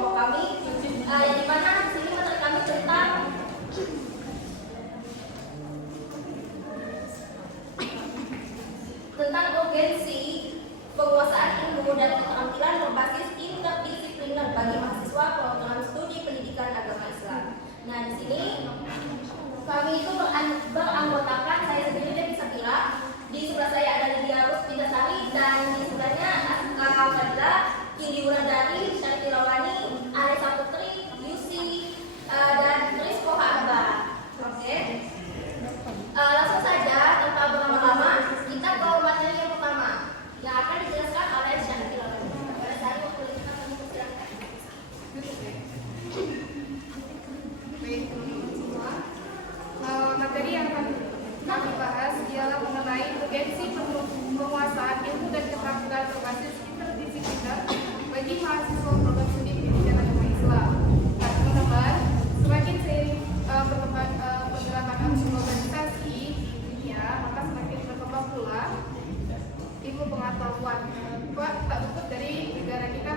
kelompok kami, yang dimana di sini materi kami tentang urgensi penguasaan ilmu dan keterampilan berbasis interdisipliner bagi mahasiswa program studi pendidikan agama Islam. Nah, di sini kami itu beranggotakan, saya sendiri dari Sakila, di sebelah saya ada Lydia Ruspindasari, dan di sebelahnya Kakak Fadila, Kindi Wulandari, Syarif Tilawani, Anessa Putri, Yusi, dan Rizko Haba. Oke. Langsung saja tanpa berlama-lama kita ke materi yang pertama yang akan dijelaskan oleh Syarif Tilawani. Pada saat waktu kita kami persilakan. Baik, semua. Materi yang akan kami bahas ialah mengenai urgensi penguasaan ilmu dan keterampilan berbasis interdisipliner bagi mahasiswa program studi pendidikan agama Islam. Nah, teman-teman, semakin seiring pergerakan arus globalisasi di dunia, maka semakin berkembang pula ilmu pengetahuan. Tak luput dari negara kita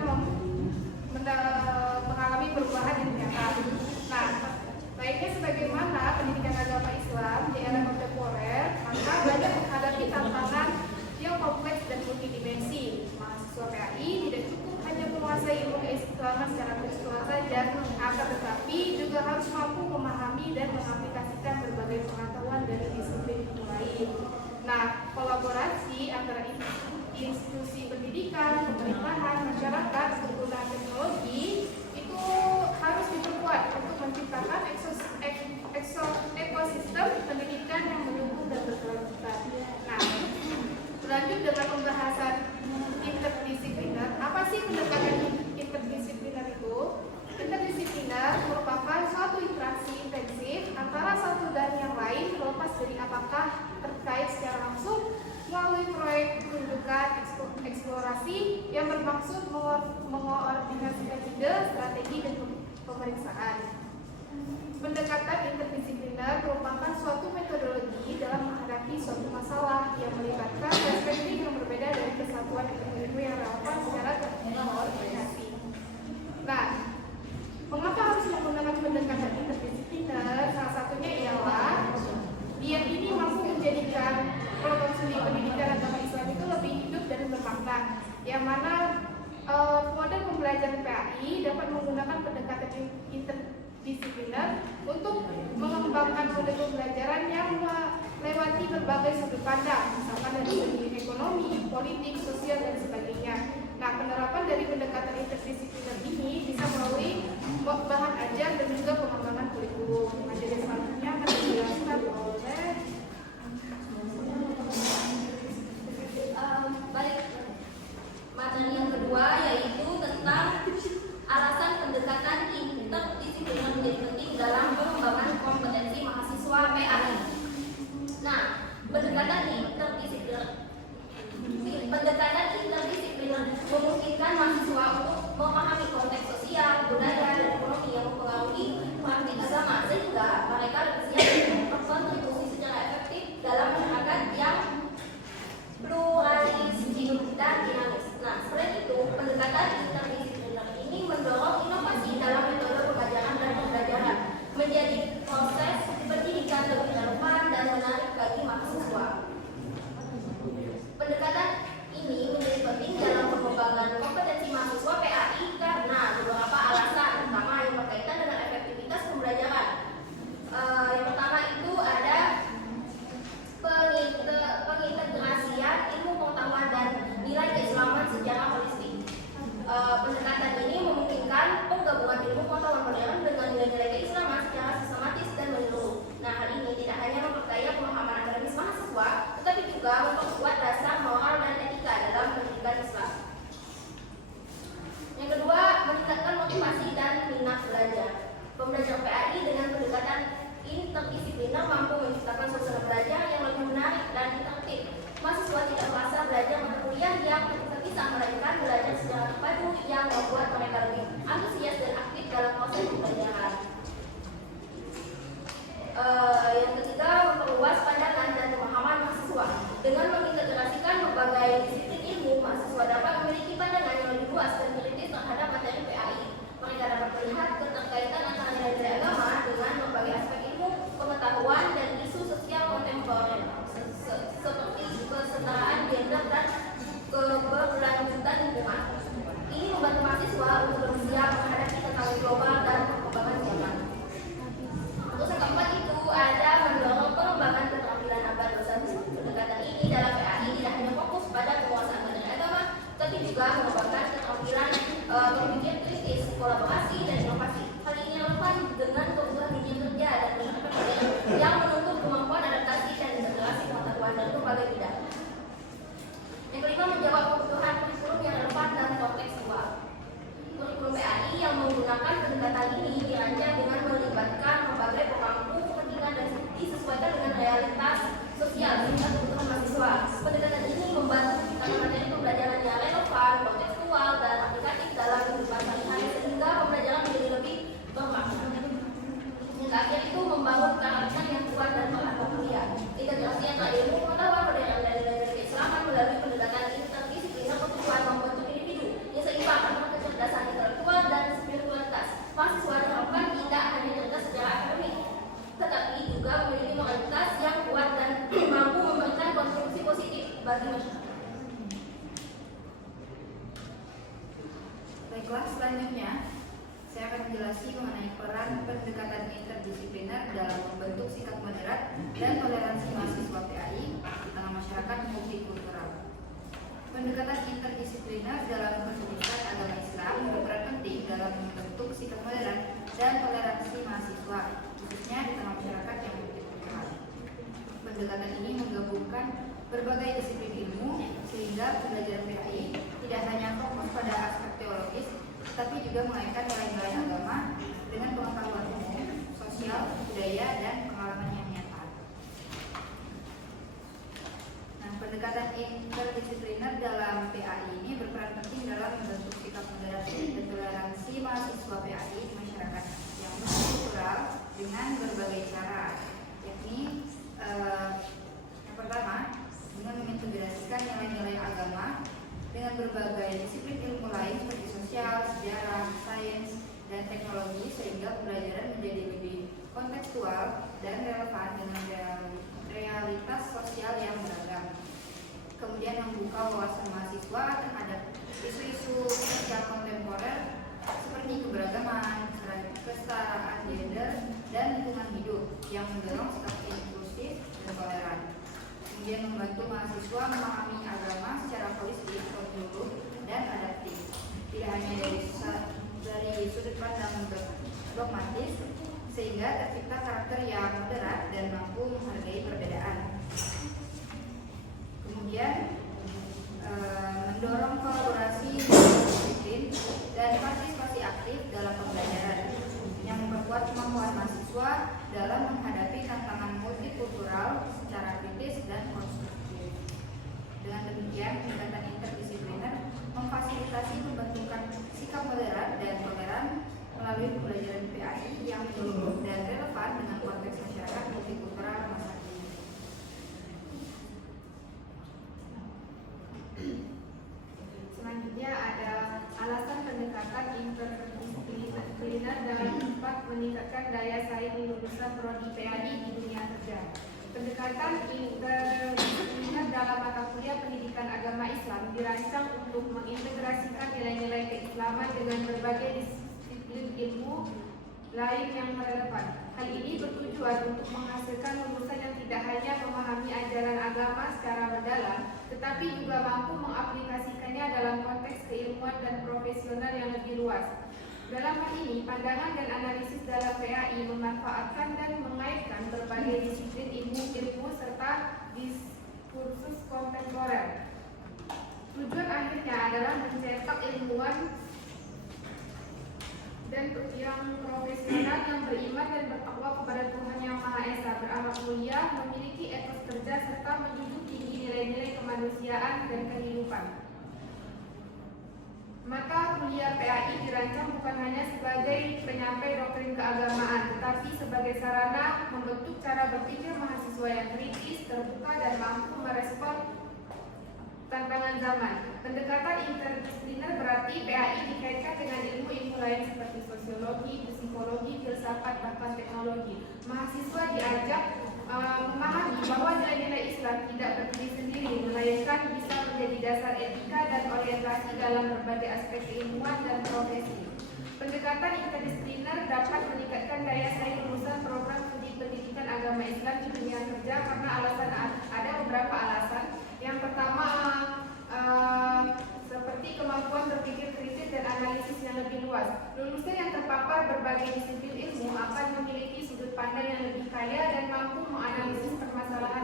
mengalami perubahan yang nyata. Nah, baiknya sebagaimana pendidikan agama Islam di era kontemporer, maka banyak menghadapi tantangan yang kompleks dan multidimensi. Mahasiswa PAI tidak cukup hanya menguasai ilmu keislaman secara tekstual saja, akan tetapi juga harus mampu memahami dan mengaplikasikan berbagai pengetahuan dari disiplin ilmu lain. Nah, kolaborasi antara institusi pendidikan, pemerintahan, masyarakat, penggunaan teknologi itu harus diperkuat untuk menciptakan ekosistem pendidikan yang mendukung dan berkelanjutan. Nah, lanjut dengan pembahasan interdisipliner. Apa sih pendekatan interdisipliner itu? Interdisipliner merupakan suatu interaksi intensif antara satu dan yang lain, terlepas dari apakah terkait secara langsung melalui proyek penunjukan eksplorasi yang bermaksud mengoordinasikan ide, strategi, dan pemeriksaan. Pendekatan interdisipliner merupakan suatu metodologi dalam menghadapi suatu masalah yang melibatkan perspektif yang berbeda dari kesatuan ilmu yang relevan secara terkoordinasi. Nah, mengapa harus menggunakan pendekatan interdisipliner? Salah satunya ialah dia ini mampu menjadikan program studi pendidikan agama Islam itu lebih hidup dan bermakna, yang mana model pembelajaran PAI dapat menggunakan pendekatan interdisipliner untuk mengembangkan model pembelajaran yang melewati berbagai sudut pandang, misalkan dari segi ekonomi, politik, sosial, dan sebagainya. Nah, penerapan dari pendekatan interdisipliner ini bisa melalui bahan ajar dan juga pengembangan kurikulum. Materi selanjutnya akan dijelaskan oleh Balik materi yang kedua, yaitu tentang alasan pendekatan interdisipliner menjadi penting dalam pengembangan kompetensi mahasiswa PAI. Nah, pendekatan interdisipliner memungkinkan mahasiswa untuk memahami konteks sosial, budaya, dan ekonomi yang mempengaruhi praktik agama, sehingga mereka siap untuk berkontribusi secara efektif dalam masyarakat yang pluralis dan dinamis. Nah, selain itu, pendekatan interdisipliner ini mendorong inovasi dalam metode pengajaran dan pembelajaran, menjadi proses pendidikan lebih relevan dan menarik bagi mahasiswa. Pendekatan ini menjadi penting dalam pengembangan kompetensi mahasiswa Baiklah, selanjutnya saya akan menjelaskan mengenai peran pendekatan interdisipliner dalam membentuk sikap moderat dan toleransi mahasiswa PAI di tengah masyarakat multikultural. Pendekatan interdisipliner dalam pendidikan agama Islam berperan penting dalam membentuk sikap moderat dan toleransi mahasiswa, khususnya di tengah masyarakat yang multikultural. Pendekatan ini menggabungkan berbagai disiplin ilmu sehingga pembelajaran PAI tidak hanya fokus pada aspek teologis, tetapi juga mengaitkan nilai-nilai agama dengan pengetahuan umum, sosial, budaya, dan pengalaman yang nyata. Nah, pendekatan interdisipliner dalam PAI ini berperan penting dalam membentuk sikap moderasi dan toleransi mahasiswa PAI di masyarakat yang multikultural dengan berbagai cara, yakni yang pertama dengan mengintegrasikan nilai-nilai agama dengan berbagai disiplin ilmu lain seperti sosial, sejarah, sains, dan teknologi sehingga pembelajaran menjadi lebih kontekstual dan relevan dengan realitas sosial yang beragam. Kemudian membuka wawasan mahasiswa terhadap isu-isu sosial kontemporer seperti keberagaman, kesetaraan gender, dan lingkungan hidup yang mendorong sikap inklusif dan toleran. Kemudian membantu mahasiswa memahami agama secara holistik, menyeluruh, dan adaptif, tidak hanya dari sudut pandang dogmatis, sehingga tercipta karakter yang moderat dan mampu menghargai perbedaan. Kemudian mendorong kolaborasi disiplin dan partisipasi aktif dalam pembelajaran yang memperkuat kemampuan mahasiswa dalam menghadapi tantangan multikultural secara kritis dan konstruktif. Dengan demikian, pendekatan interdisipliner memfasilitasi pembentukan sikap moderat dan toleran melalui pembelajaran PAI yang menyeluruh dan relevan dengan konteks masyarakat multikultural masa kini. Selanjutnya ada alasan pendekatan interdisipliner dalam tempat meningkatkan daya saing lulusan prodi PAI di dunia kerja. Pendekatan interdisipliner dalam mata kuliah pendidikan agama Islam dirancang untuk mengintegrasikan nilai-nilai keislaman dengan berbagai disiplin ilmu lain yang relevan. Hal ini bertujuan untuk menghasilkan lulusan yang tidak hanya memahami ajaran agama secara mendalam, tetapi juga mampu mengaplikasikannya dalam konteks keilmuan dan profesional yang lebih luas. Dalam hal ini, pandangan dan analisis dalam PAI memanfaatkan dan mengaitkan berbagai disiplin ilmu serta diskursus kontemporer. Tujuan akhirnya adalah mencetak ilmuwan dan yang profesional yang beriman dan bertakwa kepada Tuhan Yang Maha Esa, beramal mulia, memiliki etos kerja serta menjunjung tinggi nilai-nilai kemanusiaan dan kehidupan. Maka kuliah PAI dirancang bukan hanya sebagai penyampai doktrin keagamaan, tetapi sebagai sarana membentuk cara berpikir mahasiswa yang kritis, terbuka, dan mampu merespon tantangan zaman. Pendekatan interdisipliner berarti PAI dikaitkan dengan ilmu-ilmu lain seperti sosiologi, psikologi, filsafat, bahkan teknologi. Mahasiswa diajak memahami bahwa nilai-nilai Islam tidak berdiri sendiri, melainkan bisa menjadi dasar etika dan orientasi dalam berbagai aspek keilmuan dan profesi. Pendekatan interdisipliner dapat meningkatkan daya saing lulusan program studi pendidikan agama Islam di dunia kerja karena ada beberapa alasan. Yang pertama, seperti kemampuan berpikir kritis dan analisis yang lebih luas. Lulusan yang terpapar berbagai disiplin ilmu akan memiliki sudut pandang yang lebih kaya dan mampu menganalisis permasalahan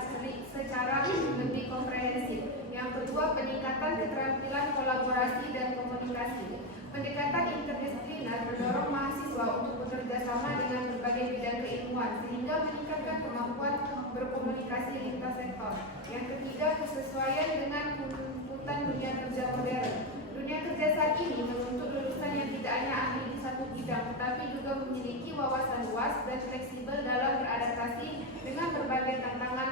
secara lebih komprehensif. Yang kedua, peningkatan keterampilan kolaborasi dan komunikasi. Pendekatan interdisipliner mendorong mahasiswa untuk bekerja sama dengan berbagai bidang keilmuan sehingga meningkatkan kemampuan berkomunikasi lintas sektor. Yang ketiga, kesesuaian dengan tuntutan dunia kerja modern. Dunia kerja saat ini menuntut lulusan yang tidak hanya ahli di satu bidang, tetapi juga memiliki wawasan luas dan fleksibel dalam beradaptasi dengan berbagai tantangan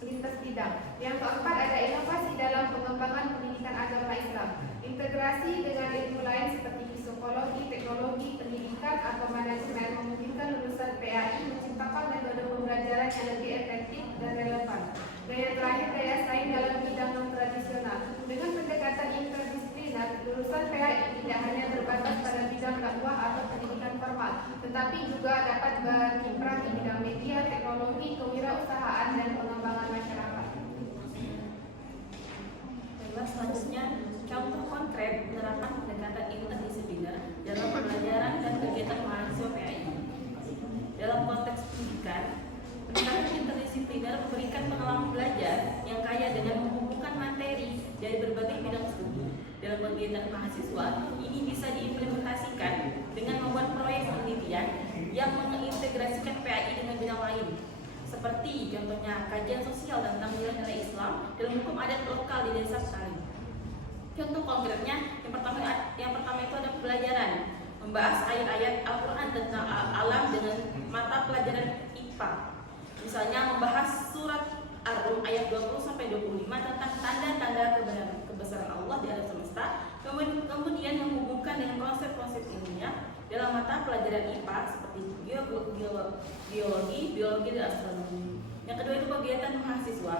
lintas bidang. Yang keempat, ada inovasi dalam pengembangan pendidikan agama Islam. Integrasi dengan ilmu lain seperti psikologi, teknologi, pendidikan, atau manajemen memungkinkan lulusan PAI menciptakan metode pembelajaran yang lebih efektif dan relevan. Dan yang terakhir, daya saing dalam bidang non tradisional. Dengan pendekatan interdisipliner, lulusan PAI tidak hanya tetapi juga dapat berkiprah di bidang media, teknologi, kewirausahaan, dan pengembangan masyarakat. Baiklah, selanjutnya contoh konkret penerapan pendekatan interdisipliner dalam pembelajaran dan kegiatan mahasiswa PAI. Dalam konteks pendidikan, pendekatan interdisipliner memberikan pengalaman belajar yang kaya dengan menghubungkan materi dari berbagai bidang studi. Dalam kegiatan mahasiswa, ini bisa diimplementasikan dengan membuat proyek penelitian yang mengintegrasikan PAI dengan bidang lain. Seperti contohnya kajian sosial tentang nilai-nilai Islam dalam hukum adat lokal di desa Sari. Contoh konkretnya, yang pertama itu ada pembelajaran membahas ayat-ayat Al-Quran tentang alam dengan mata pelajaran IPA. Misalnya membahas surat Ar-Rum ayat 20-25 tentang tanda-tanda kebesaran Allah di alam semesta, kemudian menghubungkan dengan konsep-konsep ilmiah dalam mata pelajaran IPA seperti biologi, dan astronomi. Yang kedua itu kegiatan mahasiswa.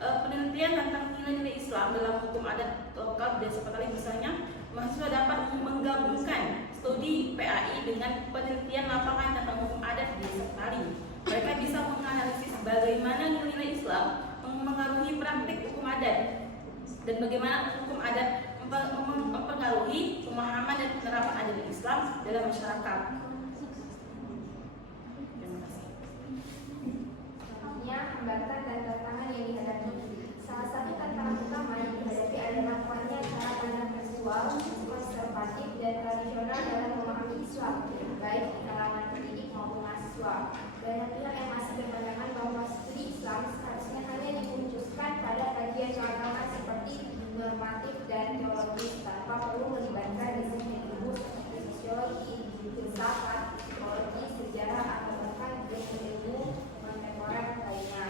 Penelitian tentang nilai-nilai Islam dalam hukum adat lokal di desa Petali, misalnya mahasiswa dapat menggabungkan studi PAI dengan penelitian lapangan tentang hukum adat di desa Petali. Mereka bisa menganalisis bagaimana nilai-nilai Islam mempengaruhi praktik hukum adat dan bagaimana hukum adat mempengaruhi pemahaman dan penerapan adat Islam dalam masyarakat. Terima kasih. Selanjutnya, hambatan dan tantangan yang dihadapi. Salah satu tantangan utama yang dihadapi adalah kuatnya cara pandang tekstual, konservatif, dan tradisional dalam memahami Islam, baik di kalangan pendidik maupun mahasiswa. Banyak pihak yang masih berpandangan bahwa studi Islam seharusnya hanya difokuskan pada kajian agama seperti normatif dan teologis tanpa perlu melibatkan disiplin ilmu seperti sosiologi, filsafat, psikologi, sejarah, atau bahkan ilmu kontemporer lainnya.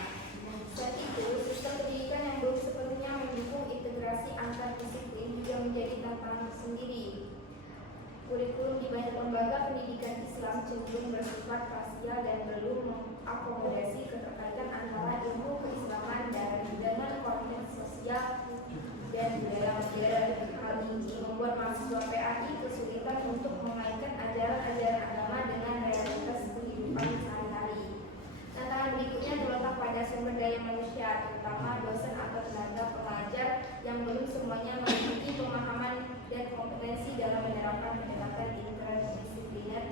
Selain itu, sistem pendidikan yang belum sepenuhnya mendukung integrasi antar disiplin juga menjadi tantangan tersendiri. Kurikulum di banyak lembaga pendidikan Islam cenderung bersifat parsial dan belum mengakomodasi keterkaitan antara ilmu keislaman dengan konteks sosial dan budaya modern. Hal ini membuat mahasiswa PAI kesulitan untuk mengaitkan ajaran-ajaran agama dengan realitas kehidupan sehari-hari. Tantangan berikutnya terletak pada sumber daya manusia, terutama dosen atau tenaga pengajar yang belum semuanya memiliki pemahaman dan kompetensi dalam menerapkan pendekatan interdisipliner.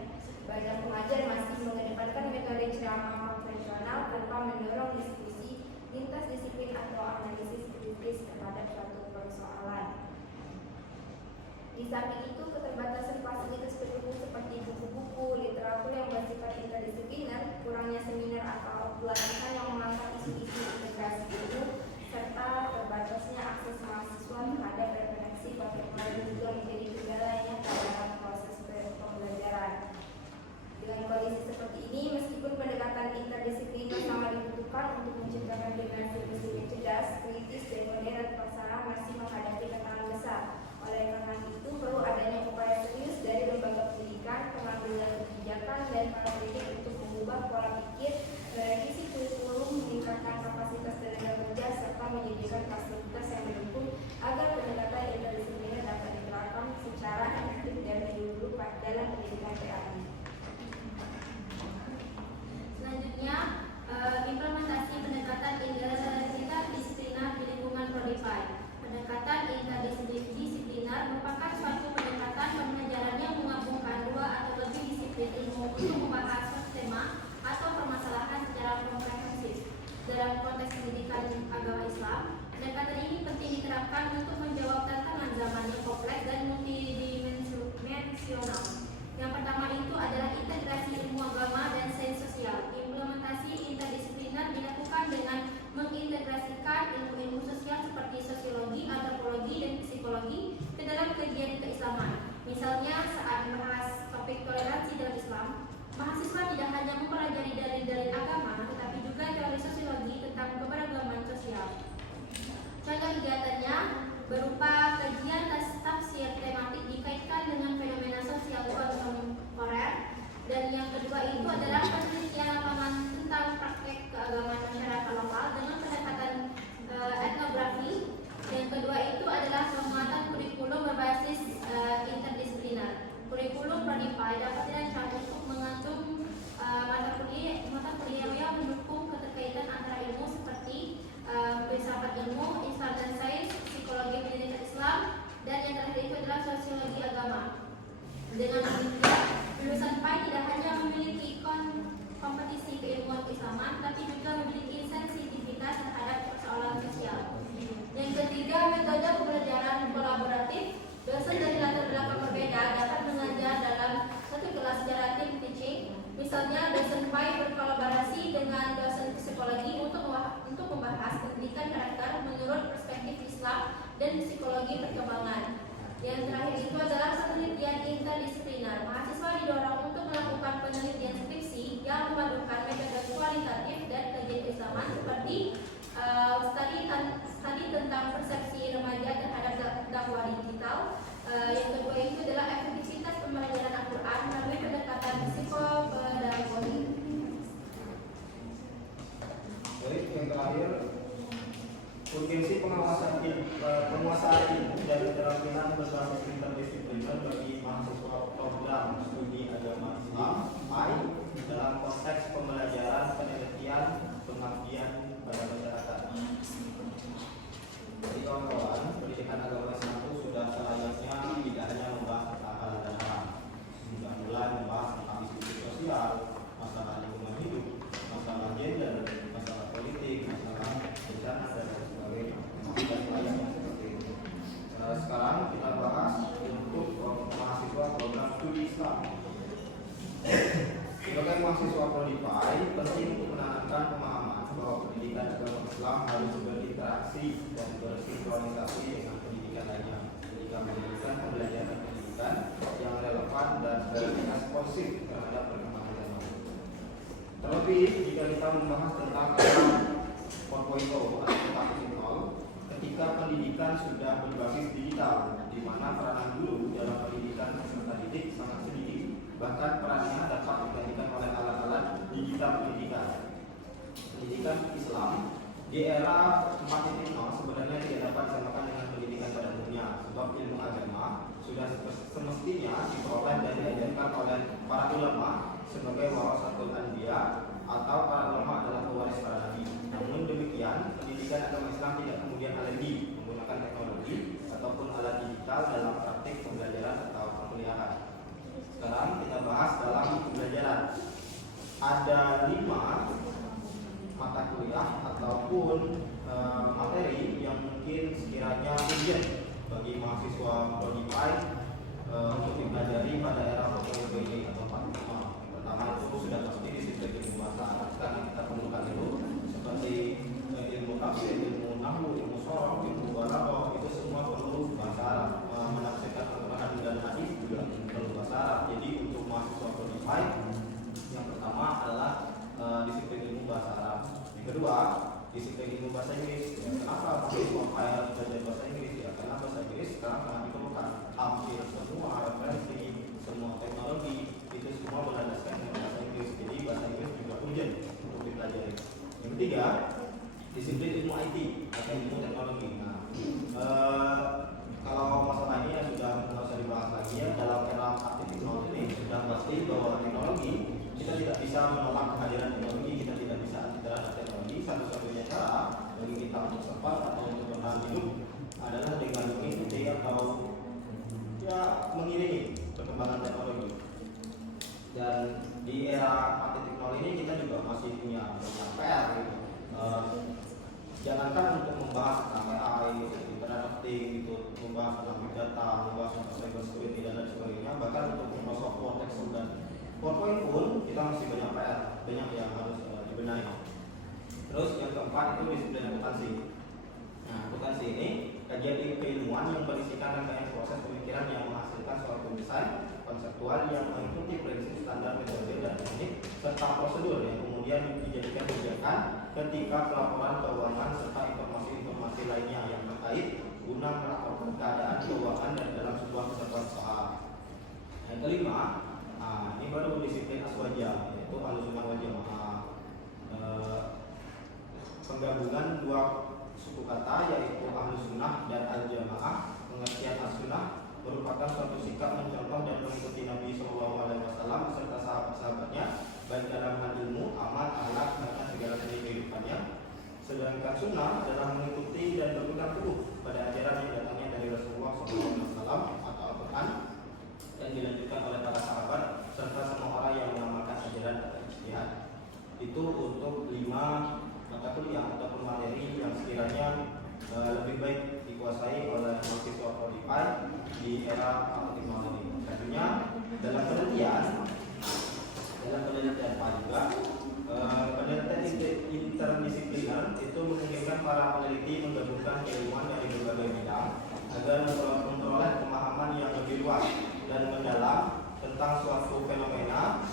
Banyak pengajar masih mengedepankan metode ceramah konvensional tanpa mendorong diskusi lintas disiplin atau analisis kritis terhadap suatu persoalan. Di samping itu, keterbatasan fasilitas pendukung seperti buku-buku, literatur yang bersifat interdisipliner, kurangnya seminar atau pelatihan yang mengangkat isu-isu integrasi ilmu, serta terbatasnya akses mahasiswa terhadap referensi kontemporer juga menjadi kendalanya dalam proses pembelajaran. Dengan kondisi seperti ini, meskipun pendekatan interdisipliner sangat dibutuhkan untuk menciptakan generasi muslim yang cerdas, kritis, dan modern, pasaran masih menghadapi tantangan besar. Oleh karena itu, perlu adanya upaya serius dari lembaga pendidikan, pengambilan kebijakan, dan para pendidik untuk mengubah pola pikir, merevisi kurikulum, meningkatkan kapasitas tenaga kerja, serta menyediakan fasilitas yang mendukung agar pendekatan interdisipliner dapat diterapkan secara efektif dan menyeluruh dalam pendidikan PAI. Selanjutnya, implementasi pendekatan interdisipliner di lingkungan Prodipai. Pendekatan interdisipliner merupakan suatu pendekatan pembelajaran yang menggabungkan dua atau lebih disiplin ilmu untuk membahas suatu tema atau permasalahan secara komprehensif. Dalam konteks pendidikan agama Islam, pendekatan ini penting diterapkan untuk menjawab tantangan zaman yang kompleks dan multidimensional. Yang pertama itu mahasiswa program studi agama Islam (PAI) dalam konteks pembelajaran, penelitian, pengabdian pada masyarakat. Jadi kawan-kawan, pendidikan agama Islam itu sudah selayaknya tidak hanya membahas tentang halal dan haram, sudah mulai membahas tentang isu sosial, masalah lingkungan hidup, masalah gender, masalah politik, masalah bencana dan lain sebagainya. Sudah selayaknya seperti itu. Sekarang kita bahas untuk mahasiswa program studi Islam. Sebagai mahasiswa prodi PAI, penting untuk menanamkan pemahaman bahwa pendidikan agama Islam harus berinteraksi dan bersinkronisasi dengan pendidikan lainnya, ketika menjadikan pembelajaran pendidikan yang relevan dan responsif terhadap perkembangan zaman. Terlebih jika kita membahas tentang 4.0 atau 4.0, ketika pendidikan sudah berbasis digital, di mana peranan guru dalam pendidikan peserta didik sangat sedikit, bahkan perannya dapat digantikan oleh alat-alat digital pendidikan. Pendidikan Islam di era 4.0 sebenarnya tidak dapat disamakan dengan pendidikan pada umumnya, sebab ilmu agama sudah semestinya diperoleh dan diajarkan oleh para ulama sebagai warasatul anbiya, atau para ulama adalah pewaris para nabi. Namun demikian, pendidikan agama Islam tidak kemudian alergi menggunakan teknologi ataupun alat digital dalam praktik pembelajaran atau perkuliahan. Sekarang kita bahas dalam pembelajaran. Ada 5 mata kuliah ataupun materi yang mungkin sekiranya urgent bagi mahasiswa prodi PAI untuk dipelajari pada era 4.0 ini atau 4.0. Pertama itu sudah pasti disiplin ilmu bahasa Arab, karena kita perlukan itu seperti ilmu tafsir, ilmu nahwu, ilmu sorof, ilmu balaghah, itu semua perlu bahasa Arab. Menafsirkan Al-Quran dan hadis juga perlu bahasa Arab. Jadi untuk mahasiswa prodi PAI, yang pertama adalah disiplin ilmu bahasa Arab. Yang kedua, disiplin ilmu bahasa Inggris. Ya, kenapa mahasiswa PAI harus belajar bahasa Inggris? Ya, karena bahasa Inggris sekarang sangat diperlukan. Hampir semua referensi, semua teknologi itu semua berlandaskan dengan bahasa Inggris. Jadi bahasa Inggris juga urgent untuk dipelajari. Yang ketiga, disiplin ilmu IT atau ilmu teknologi. Nah, kalau masalah ini ya sudah tidak usah dibahas lagi ya. Dalam era 4.0 ini sudah pasti bahwa teknologi, kita tidak bisa menolak kehadiran teknologi, kita tidak bisa anti terhadap teknologi. Satu-satunya cara bagi kita untuk survive atau untuk bertahan hidup adalah dengan mengikuti atau ya mengiringi perkembangan teknologi. Dan di era 4.0 ini kita juga masih punya banyak PR gitu. Jangankan untuk membahas tentang AI, Internet of Things, gitu, membahas tentang big data, membahas tentang cyber security dan lain sebagainya, bahkan untuk Microsoft Word, Excel dan PowerPoint pun kita masih banyak PR, banyak yang harus dibenahi. Terus yang keempat itu disiplin akuntansi. Nah, akuntansi ini kajian keilmuan yang berisikan rangkaian proses pemikiran yang menghasilkan suatu desain konseptual yang mengikuti prinsip, standar, metode dan teknik serta prosedur yang kemudian dijadikan kebijakan ketika pelaporan keuangan serta informasi-informasi lainnya yang terkait guna melaporkan keadaan keuangan dan dalam sebuah kesatuan usaha. Yang kelima, ini baru disiplin aswaja, yaitu Ahlussunnah wal Jamaah. Penggabungan dua suku kata yaitu Ahlussunnah dan Al-Jamaah. Pengertian as-sunnah merupakan suatu sikap mencontoh dan mengikuti Nabi SAW serta sahabat-sahabatnya baik dalam hal ilmu, amal, akhlak, serta segala seni kehidupannya. Sedangkan sunnah adalah mengikuti dan berpegang teguh pada ajaran yang datangnya dari Rasulullah SAW atau Al-Quran dan dilanjutkan oleh para sahabat serta semua orang yang mengamalkan ajaran atau ijtihad. Itu untuk 5 mata kuliah ataupun materi yang sekiranya lebih baik dikuasai oleh mahasiswa prodi PAI di era 4.0 ini. Tentunya dalam penelitian PAI juga penelitian interdisipliner itu memungkinkan para peneliti menggabungkan keilmuan dari berbagai bidang agar memperoleh pemahaman yang lebih luas dan mendalam tentang suatu fenomena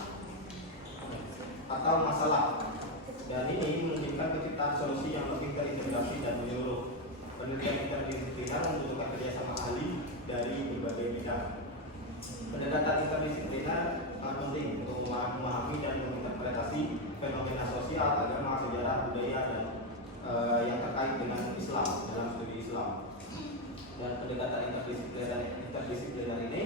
atau masalah. Dan ini memungkinkan penciptaan solusi yang lebih terintegrasi dan menyeluruh. Penelitian interdisipliner membutuhkan kerjasama ahli dari berbagai bidang. Pendekatan interdisipliner sangat penting untuk memahami dan menginterpretasi fenomena sosial, agama, sejarah, budaya dan yang terkait dengan Islam dalam studi Islam. Dan pendekatan interdisipliner ini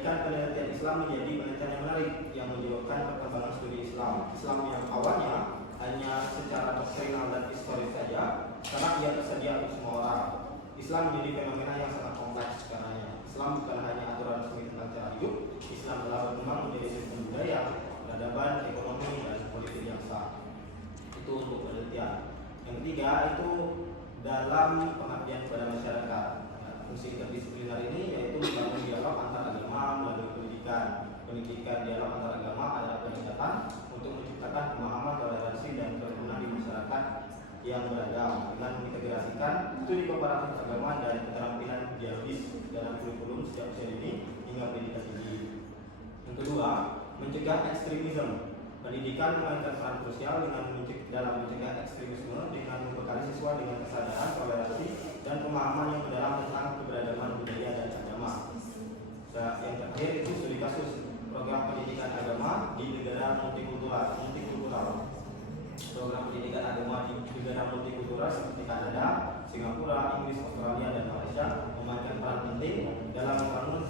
menjadikan penelitian Islam menjadi penelitian yang menarik yang menyebabkan perkembangan studi Islam. Islam yang awalnya hanya secara doktrinal dan historis saja, karena ia tersedia untuk semua orang. Islam menjadi fenomena yang sangat kompleks karenanya. Islam bukan hanya aturan resmi tentang cara hidup. Islam telah berkembang menjadi sistem budaya, peradaban, ekonomi, dan politik yang sah. Itu untuk penelitian. Yang ketiga itu dalam pengabdian kepada masyarakat. Fungsi interdisipliner ini yaitu membangun dialog antar agama melalui pendidikan dialog antar agama adalah pendekatan untuk menciptakan pemahaman, toleransi, dan kerukunan di masyarakat yang beragam dengan mengintegrasikan studi komparatif agama dan keterampilan dialogis dalam kurikulum sejak usia dini hingga pendidikan tinggi. Yang kedua, mencegah ekstremisme. Pendidikan memainkan peran krusial dalam mencegah ekstremisme dengan membekali siswa dengan kesadaran, toleransi, dan pemahaman yang mendalam tentang keberagaman budaya dan agama. Yang terakhir itu studi kasus program pendidikan agama di negara multikultural. Program pendidikan agama di negara multikultural seperti Kanada, Singapura, Inggris, Australia, dan Malaysia memainkan peran penting dalam membangun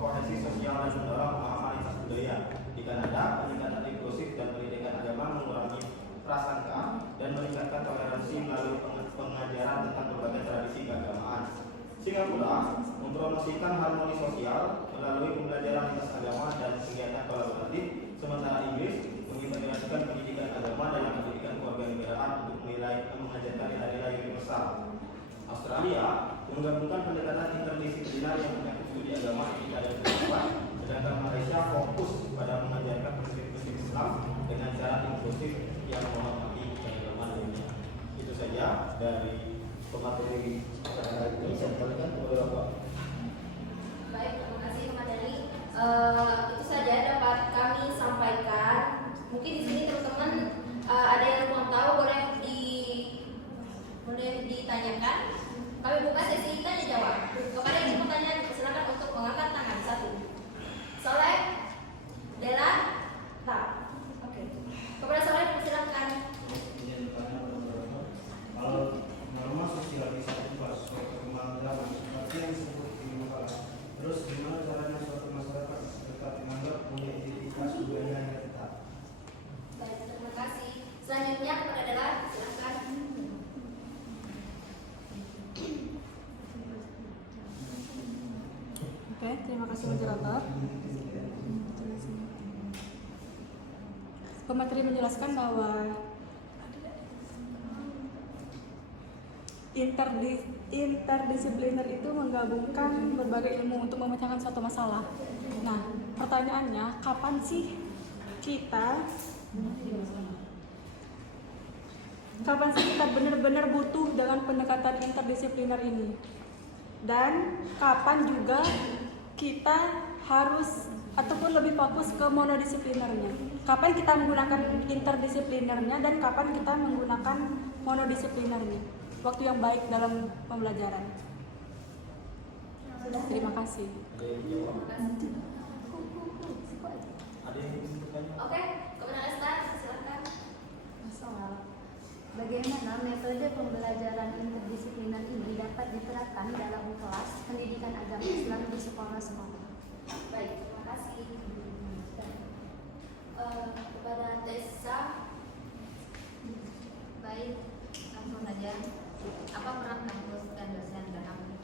kohesi sosial dan mendorong pemahaman lintas budaya. Di Kanada, peningkatan inklusif dan pendidikan agama mengurangi prasangka dan meningkatkan toleransi melalui pengajaran tentang berbagai tradisi keagamaan. Singapura mempromosikan harmoni sosial melalui pembelajaran lintas agama dan kegiatan kolaboratif, sementara Inggris mengintegrasikan pendidikan agama dalam pendidikan kewarganegaraan untuk mengajarkan nilai-nilai universal. Australia menggabungkan pendekatan interdisipliner yang mencakup studi agama, etika, dan kehidupan, sedangkan Malaysia fokus pada mengajarkan prinsip-prinsip Islam dengan cara inklusif yang menghormati keagamaan lainnya. Itu saja dari pemateri acara ini. Saya kembalikan kepada Bapak. Baik, terima kasih Pak Dani. Itu saja dapat kami sampaikan. Mungkin di sini teman-teman ada yang mau tahu boleh ditanyakan. Kami buka sesi tanya jawab. Kepada yang ingin bertanya silakan untuk mengangkat tangan. 1. Soleh, Dela, tak. Oke. Kepada Soleh silakan. Kalau norma sosialisasi suatu perkembangan zaman seperti yang disebut di Muka, terus gimana caranya suatu masyarakat tetap menganggap punya identitas budaya yang tetap? Baik, terima kasih. Selanjutnya kepada Dela silakan. Oke, terima kasih moderator. Pemateri menjelaskan bahwa interdisipliner itu menggabungkan berbagai ilmu untuk memecahkan suatu masalah. Nah, pertanyaannya, kapan sih kita benar-benar butuh dengan pendekatan interdisipliner ini? Dan kapan juga kita harus ataupun lebih fokus ke monodisiplinernya? Kapan kita menggunakan interdisiplinernya dan kapan kita menggunakan monodisiplinernya? Waktu yang baik dalam pembelajaran. Terima kasih. Ada yang jawab? Ada yang bertanya? Oke, kepada Lesta silakan. Soal bagaimana metode pembelajaran interdisipliner ini dapat diterapkan dalam kelas pendidikan agama Islam di sekolah-sekolah. Baik, terima kasih. Kepada Tessa. Baik, langsung saja. Apa peran kampus dan dosen dalam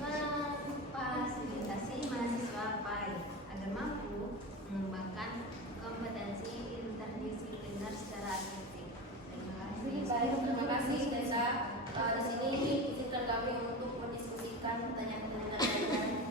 memfasilitasi mahasiswa PAI agar mampu mengembangkan kompetensi interdisipliner secara efektif? Terima kasih. Baik, terima kasih Tessa. Di sini izinkan kami untuk mendiskusikan pertanyaan-pertanyaan kalian.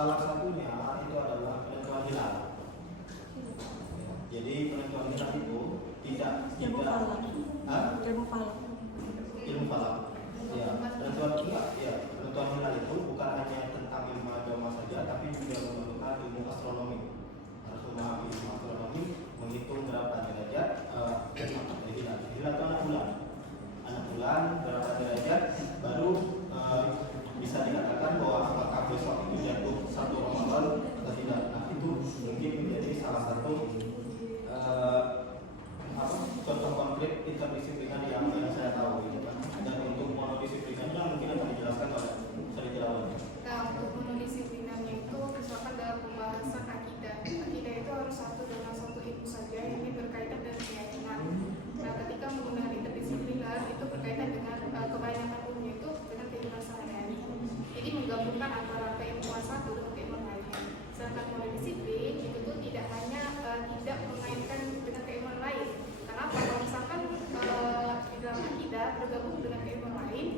Salah satunya itu adalah penentuan hilal. Jadi penentuan hilal itu tidak Ilmu falak. Hah? Ilmu falak. Ilmu falak. Ya, penentuan hilal itu bukan hanya tentang ilmu agama saja, tapi juga memerlukan ilmu astronomi. Harus memahami ilmu astronomi, menghitung berapa derajat hilal. Hilal itu anak bulan. Anak bulan berapa derajat, baru bisa dikatakan bahwa apakah besok itu jatuh 1 Ramadan atau tidak. Nah, itu mungkin menjadi salah satu contoh konkret interdisipliner yang saya tahu gitu kan. Dan untuk monodisiplinarnya mungkin akan dijelaskan oleh Sri Jelawan. Nah, untuk monodisiplinarnya itu misalkan dalam pembahasan akidah itu harus satu dalam satu ilmu saja, ini berkaitan dengan keyakinan. Nah, ketika menggunakan interdisipliner itu berkaitan dengan kebanyakan ilmu itu dengan kehidupan sehari-hari. Jadi menggabungkan antara keilmuan satu dengan keilmuan lain. Sedangkan monodisiplin itu tuh tidak hanya tidak mengaitkan dengan keilmuan lain. Kenapa? Kalau misalkan di dalam akidah bergabung dengan keilmuan lain,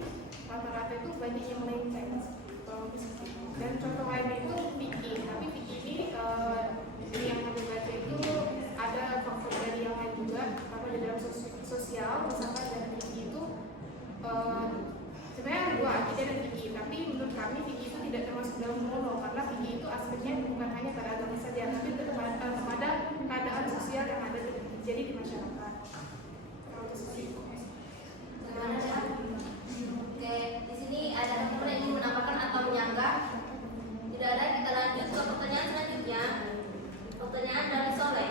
rata-rata itu banyak yang melenceng. Dan contoh lainnya itu fikih. Tapi fikih ini dari yang kami baca itu ada faktor dari yang lain juga. Karena di dalam sosial, misalkan dari fikih itu sebenarnya ada 2, akidah dan fikih. Tapi menurut kami fikih itu tidak termasuk dalam mono, karena fikih itu aspeknya bukan hanya pada agama saja, tapi kepada keadaan sosial yang ada terjadi di masyarakat. Kalau itu seperti itu. Oke, di sini ada teman-teman yang ingin menambahkan atau menyanggah? Tidak ada, kita lanjut ke pertanyaan selanjutnya. Pertanyaan dari Soleh.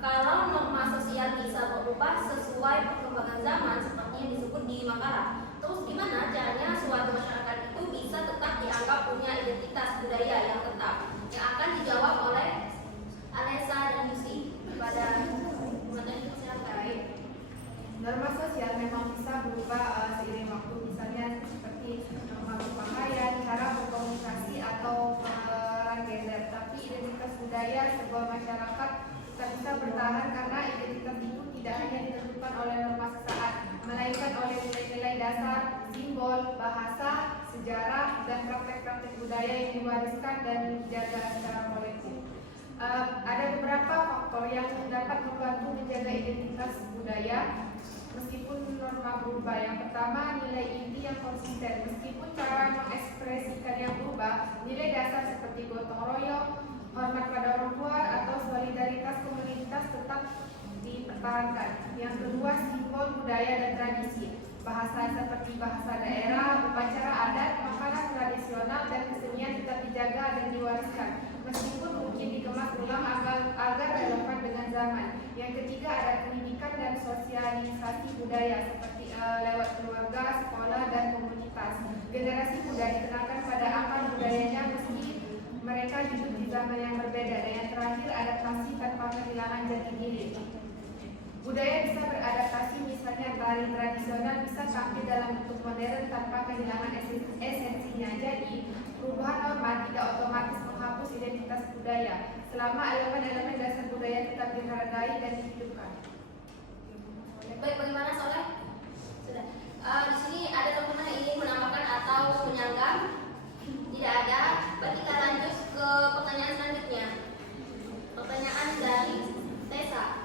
Kalau norma sosial bisa berubah sesuai perkembangan zaman seperti yang disebut di makalah, terus gimana caranya suatu masyarakat itu bisa tetap dianggap punya identitas budaya yang tetap? Yang akan dijawab oleh Alessa dan Yusi pada pertanyaan masyarakat. Norma sosial memang bisa berubah seiring waktu, misalnya seperti norma berpakaian, cara berkomunikasi atau peran gender. Tapi identitas budaya sebuah masyarakat tetap bisa bertahan karena identitas itu tidak hanya ditentukan oleh norma sesaat, melainkan oleh nilai-nilai dasar, simbol, bahasa, sejarah, dan praktek-praktek budaya yang diwariskan dan dijaga secara kolektif. Ada beberapa faktor yang dapat membantu menjaga identitas budaya meskipun norma berubah. Yang pertama, nilai inti yang konsisten. Meskipun cara mengekspresikan yang berubah, nilai dasar seperti gotong royong, hormat pada orang tua, atau solidaritas komunitas tetap dipertahankan. Yang kedua, simbol budaya dan tradisi. Bahasa seperti bahasa daerah, upacara adat, makanan tradisional, dan kesenian tetap dijaga dan diwariskan, meskipun mungkin dikemas ulang agar relevan dengan zaman. Yang ketiga, ada pendidikan dan sosialisasi budaya seperti lewat keluarga, sekolah, dan komunitas. Generasi muda dikenalkan pada akar budayanya meski mereka hidup di zaman yang berbeda. Dan yang terakhir, adaptasi tanpa kehilangan jati diri. Budaya bisa beradaptasi, misalnya tari tradisional bisa tampil dalam bentuk modern tanpa kehilangan esensinya. Jadi, perubahan norma tidak otomatis menghapus identitas budaya, selama elemen-elemen dasar budaya tetap dihargai dan dihidupkan. Baik, bagaimana Soleh? Sudah. Di sini ada teman-teman yang ingin menambahkan atau menyanggah? Tidak ada. Berarti kita lanjut ke pertanyaan selanjutnya. Pertanyaan dari Tessa.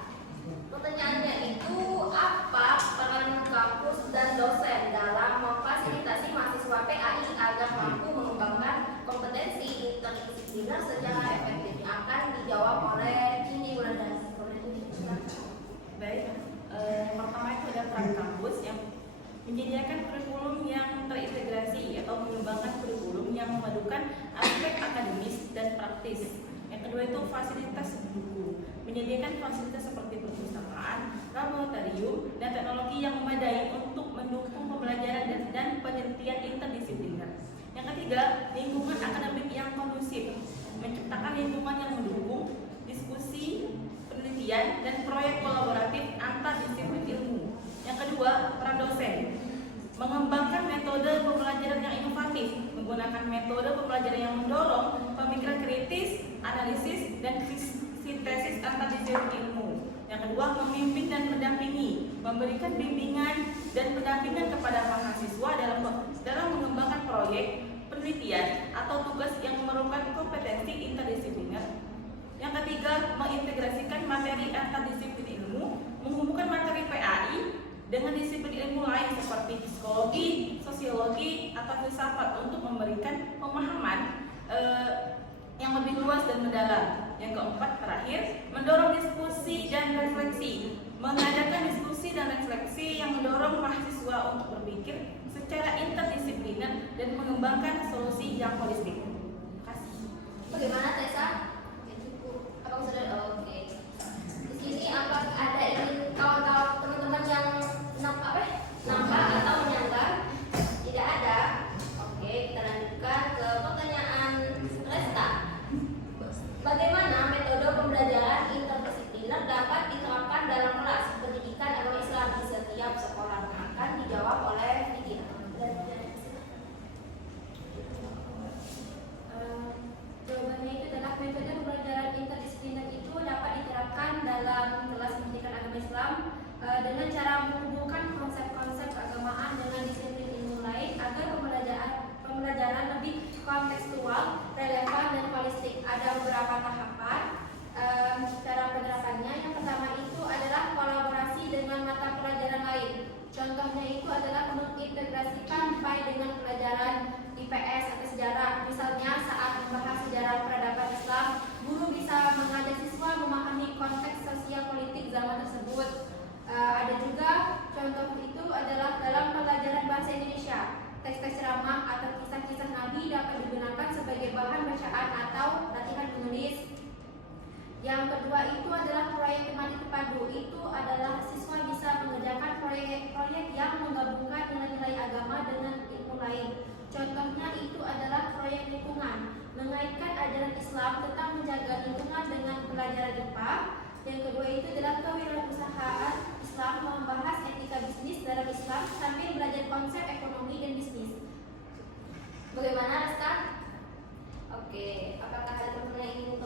Pertanyaannya itu, apa peran kampus dan dosen dalam memfasilitasi mahasiswa PAI agar mampu mengembangkan kompetensi interdisipliner secara efektif? Akan dijawab oleh Cindy Wulandari. Baik, yang pertama itu ada peran kampus yang menyediakan kurikulum yang terintegrasi atau mengembangkan kurikulum yang memadukan aspek akademis dan praktis. Yang kedua itu fasilitas pendukung, menyediakan fasilitas seperti perpustakaan, laboratorium, dan teknologi yang memadai untuk mendukung pembelajaran dan penelitian interdisipliner. Yang ketiga, lingkungan akademik yang kondusif, menciptakan lingkungan yang mendukung diskusi, penelitian, dan proyek kolaboratif antar disiplin ilmu. Yang kedua, peran dosen, mengembangkan metode pembelajaran yang inovatif, menggunakan metode pembelajaran yang mendorong pemikiran kritis, analisis, dan sintesis antar disiplin ilmu. Yang kedua, memimpin dan mendampingi, memberikan bimbingan dan pendampingan kepada mahasiswa dalam mengembangkan proyek penelitian atau tugas yang memerlukan kompetensi interdisipliner. Yang ketiga, mengintegrasikan materi antardisiplin ilmu, menghubungkan materi PAI dengan disiplin ilmu lain seperti psikologi, sosiologi, atau filsafat untuk memberikan pemahaman yang lebih luas dan mendalam. Yang keempat, terakhir, mendorong diskusi dan refleksi, mengadakan diskusi dan refleksi yang mendorong mahasiswa untuk berpikir secara interdisipliner dan mengembangkan solusi yang holistik. Terima kasih. Bagaimana Tessa? Apakah sudah oke? Di sini apa ada ingin kawan-kawan teman-teman yang nampak atau menyanggah? Tidak ada. Oke, kita lanjutkan ke pertanyaan Resta. Bagaimana metode pembelajaran interdisipliner dapat diterapkan dalam kelas pendidikan agama Islam di setiap sekolah? Akan dijawab oleh Nidina. Jawabannya itu adalah metode pembelajaran interdisipliner itu dapat diterapkan dalam kelas pendidikan agama Islam dengan cara menghubungkan konsep-konsep keagamaan dengan disiplin ilmu lain agar pembelajaran lebih kontekstual, relevan, dan holistik. Ada beberapa tahapan cara penerapannya. Yang pertama itu adalah kolaborasi dengan mata pelajaran lain. Contohnya itu adalah mengintegrasikan PAI dengan pelajaran IPS atau sejarah. Misalnya saat membahas sejarah peradaban Islam, guru bisa mengajak siswa memahami konteks sosial politik zaman tersebut. Ada juga contoh itu adalah dalam pelajaran bahasa Indonesia. Teks-teks ceramah atau kisah-kisah Nabi dapat digunakan sebagai bahan bacaan atau latihan menulis. Yang kedua itu adalah proyek tematik terpadu. Itu adalah siswa bisa mengerjakan proyek-proyek yang menggabungkan nilai-nilai agama dengan ilmu lain. Contohnya itu adalah proyek lingkungan, mengaitkan ajaran Islam tentang menjaga lingkungan dengan pelajaran IPA. Yang kedua itu adalah kewirausahaan Islam, membahas etika bisnis dalam Islam sambil belajar konsep ekonomi dan bisnis. Bagaimana Resta? Oke, apakah ada teman yang ingin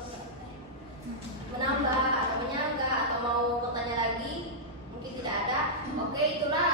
menambah atau menyanggah atau mau bertanya lagi? Mungkin tidak ada. Oke, itulah